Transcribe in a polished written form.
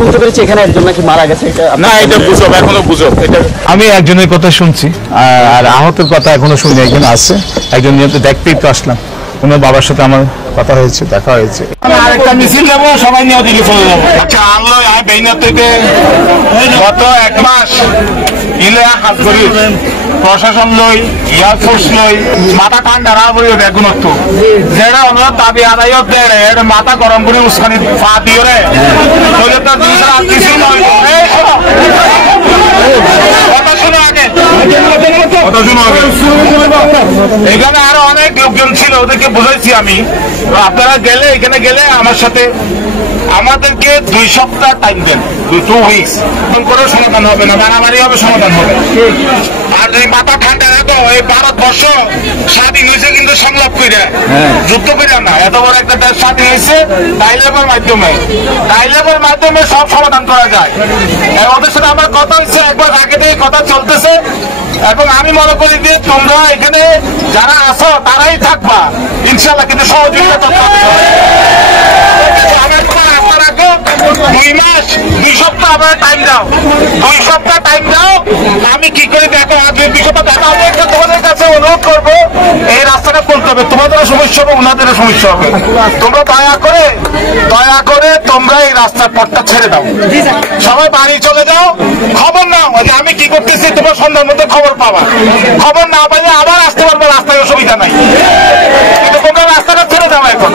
শুনতে পেরেছি এখানে একজন নাকি মারা গেছে, না এটা গুজব, এখনো গুজব। এটা আমি একজনের কথা শুনছি, আর আহতের কথা এখনো শুনি। একজন আছে, একজন নিয়ে দেখতেই তো আসলাম। ওনার বাবার সাথে আমার কথা হয়েছে, দেখা হয়েছে। আরেকটা মিছিল যাবো, সবাই নিয়ে ওদিকে চলে যাবো। আচ্ছা আনলো আমি বেইনার থেকে গত 1 মাস ইলে হাত করি প্রশাসন লই, এয়ারফোর্স লই, মাথা ঠান্ডা না বলি বেগুনত্ব যেটা অনুরোধ দাবি আদায় দেয় এটা মাথা গরম করে উস্কানি পা দিয়ে রে তো দুসরা কিছু নয়। কথা শুনো আগে, কথা শুনো আগে। এখানে আরো অনেক লোকজন ছিল, ওদেরকে বুঝাইছি আমি। আপনারা গেলে, এখানে গেলে আমার সাথে আমাদেরকে 2 সপ্তাহ টাইম দেন, 2 উইকস করে সমাধান হবে না, মারামারি হবে, সমাধান হবে। আর এই মাথা ঠান্ডা রাখো, এই ভারতবর্ষ স্বাধীন হয়েছে কিন্তু সংলাপ করে, যুদ্ধ করে না। এত বড় একটা দেশ স্বাধীন হয়েছে ডাইলেবের মাধ্যমে, ডাইলেবের মাধ্যমে সব সমাধান করা যায়। ওদের সাথে আমার কথা হচ্ছে, একবার আগে থেকে কথা চলতেছে। এবং আমি মনে করি যে তোমরা এখানে যারা আছো তারাই থাকবা ইনশাল্লাহ, কিন্তু সহযোগিতা করতে হবে। 2 মাস 2 সপ্তাহ আমার টাইম দাও, 2 সপ্তাহ টাইম দাও। আমি কি করে দেখো 2 সপ্তাহ দেখা হবে। তোমাদের কাছে অনুরোধ করবো, এই রাস্তাটা করতে হবে। তোমাদেরও সমস্যা হবে, ওনাদেরও সমস্যা হবে। তোমরা দয়া করে তোমরা এই রাস্তার পথটা ছেড়ে দাও, সবাই বাড়ি চলে যাও। খবর নাও যে আমি কি করতেছি, তোমার সন্ধ্যার মধ্যে খবর পাবা। খবর না পাইলে আবার আসতে পারবে, রাস্তায় অসুবিধা নাই, কিন্তু তোমরা রাস্তাটা ছেড়ে যাও এখন।